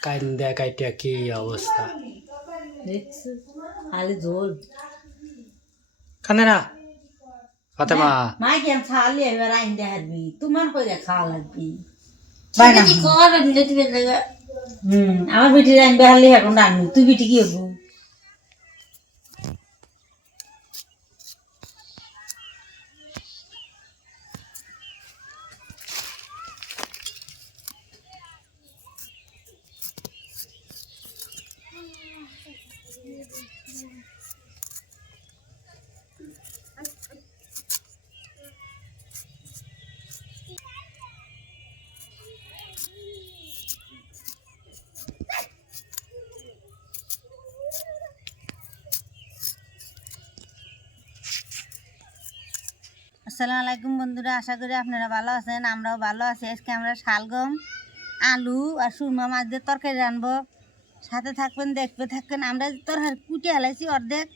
কান্দা কাইটা কি অবস্থা। দেখছ ঝোল কান্দে না ফাতেমা। মা কেন খালি এবার আইন দেখাবি তোমার করে খাওয়া লাগবি। বিটি কর যদি বেলা হুম। আমার বেটির আইন বেহালি এখন রান্নি। তুই বেটি কি হব? আসসালামু আলাইকুম বন্ধুরা, আশা করি আপনারা ভালো আছেন, আমরাও ভালো আছি। আজকে আমরা শালগম, আলু আর সুরমা মাছ দিয়ে তরকারি রানবো সাথে থাকবেন দেখবে থাকবেন। আমরা তরকারি কুটে হালাইছি অর্ধেক।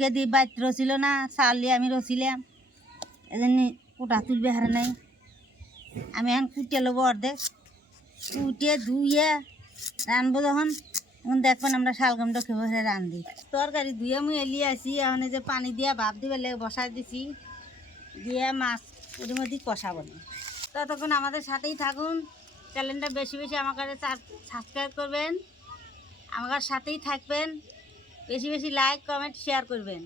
গেদি বাইত রছিল না চাউল আমি রছিলাম এজন্য কুটা তুলবে হারে নাই। আমি এখন কুটে লবো অর্ধেক। কুটে ধুয়ে রানবো যখন। এখন দেখবেন আমরা শালগমটা খেয়ে বসে রান্ধি তরকারি ধুয়ে মুই এলিয়ে আসি। এখন যে পানি দিয়ে ভাপ দিবে বসাই দিছি। দিয়ে মাছ ওর মধ্যে কষাবো না। ততক্ষণ আমাদের সাথেই থাকুন। চ্যানেলটা বেশি বেশি আমার কাছে সাবস্ক্রাইব করবেন। আমার সাথেই থাকবেন। বেশি বেশি লাইক কমেন্ট শেয়ার করবেন।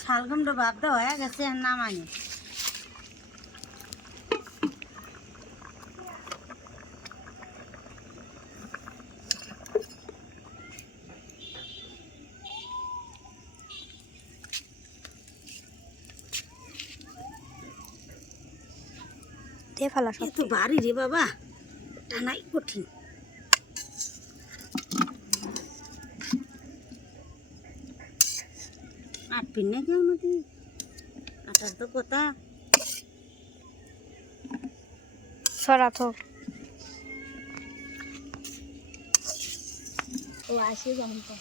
শালগমটা ভাবতে হয়ে গেছে নামানি দিয়ে ফেলা সব। এত ভারী রে বাবা টানাই কঠিন। আটপিন না কেউ নাকি আটার তো কথা। সরা থাক ও আসে যেমন তো।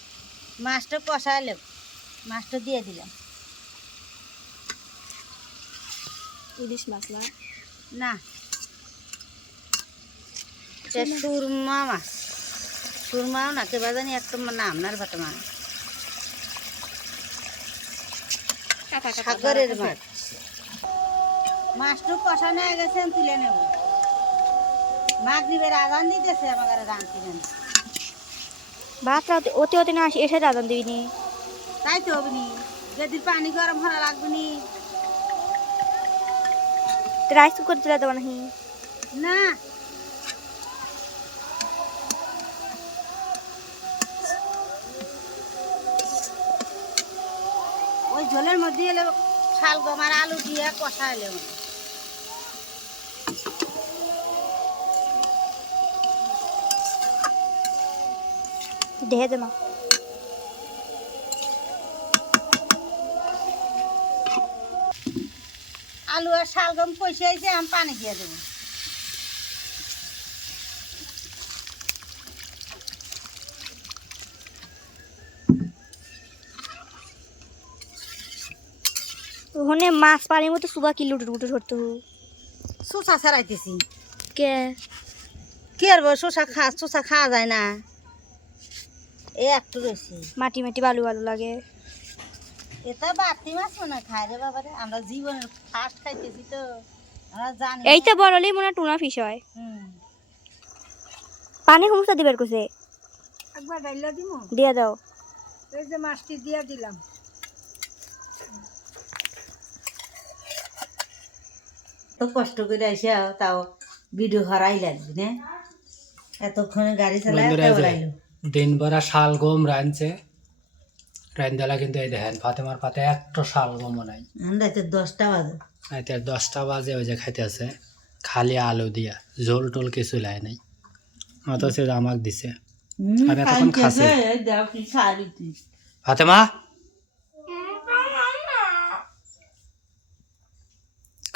মাছটা কষাইলে মাছটা দিয়ে দিলাম। ইলিশ মাছ না? না। এটা সুরমা মাছ। সুরমাও না কেবা জানি একটা নাম না ভাটা মাছ সাগরের মাছ। মাছটু কষা নিয়ে গেছেন তুলে নেব। মাছ নিবের আজান দিতেছে আমার রাঁধতে রাঁধতে ভাত রাত ওতে ওতে না এসে দাদন দিবিনি তাই তো হবনি যদি পানি গরম হওয়া লাগবে নি রাইস কুকার দিলে দেবো নাহি না ওই ঝোলের মধ্যে এলে শাল গমার আলু দিয়ে কষা এলে দেহে দে আলু আর শালগম কষে আইছে আমি পানি দিয়ে দেবো। ওখানে মাছ পানির মতো সুবা কিলো উঠে ধরতে শোষা ছাড়াইতেছি। কে? কি আর শোষা খা শোষা খাওয়া যায় না। এ একটু বেশি। মাটি মাটি বালু বালু লাগে। এটা বাড়তি মাছ মনে খায় রে বাবা রে আমরা জীবনের ফার্স্ট খাইতেছি তো। আমরা জানি এই তো বড় হলেই মনে হয় টুনা ফিস হয়। পানি সমস্যা দিবার কোসে একবার ডাইলা দিয়ে দাও। এই যে মাছটি দিয়ে দিলাম। তো কষ্ট করে এসে তাও ভিডিও হারাই লাগবে না? এতক্ষণে গাড়ি চালায় বন্ধুরা তাও এই দিন ভরা শালগম রাঁধছে। রান্দালা কিন্তু এই দেখেন ফাতেমার পাতে একটা শালগমও নাই। আমরা দশটা বাজে। দশটা বাজে ওই যে খাইতেছে খালি আলু দিয়া ঝোল টোল কিছু লাই নাই। অথচ আমাক দিছে। এতক্ষণ খাসি। ফাতেমা?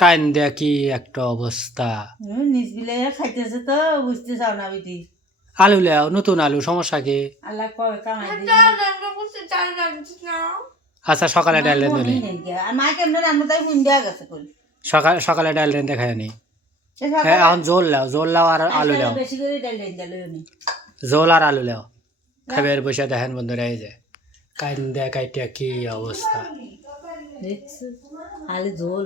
কান দেয়া কি একটা অবস্থা? নিজ খাইতেছে তো বুঝতে চাও না বিটি। আলু লেও নতুন আলু সমস্যা কি? আল্লাহ কামাই। আচ্ছা সকালে ডাল রেঁধে মনেই নি। নেই গে। আর মা কেমনে রান্না তাই হুন দেওয়া গেছে কই। সকাল সকালে ডাল নি। হ্যাঁ এখন জোল লাও জোল লাও আর আলু লাও। জোল আর আলু লাও। খাবার বসে দেখেন বন্ধুরা এই যে কাইন দেয়া কাইটিয়া কি অবস্থা। ঝোল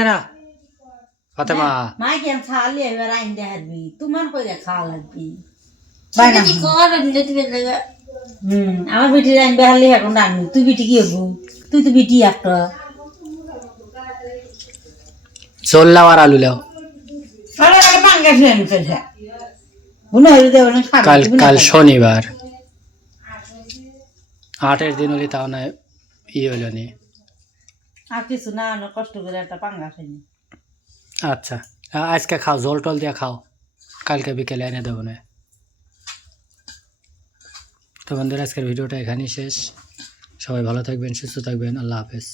না ফাতেমা? মা কেন খালি এবার আইন তোমার করে খাওয়া লাগবি। কি কর যদি বেলা হুম আমার বেটি আইন বেহালি এখন রান্নি তুই বেটি কি হব তুই তো বেটি একটা জোল লাও আর আলু লাও কাল কাল শনিবার। আটের দিন হলে তাও না ই হলো নি। আর কিছু না না কষ্ট করে একটা পাঙ্গা খাইনি আচ্ছা আজকে খাও জল টল দিয়ে খাও। কালকে বিকেলে এনে দেবো না। তো বন্ধুরা আজকের ভিডিওটা এখানেই শেষ। সবাই ভালো থাকবেন সুস্থ থাকবেন। আল্লাহ হাফেজ।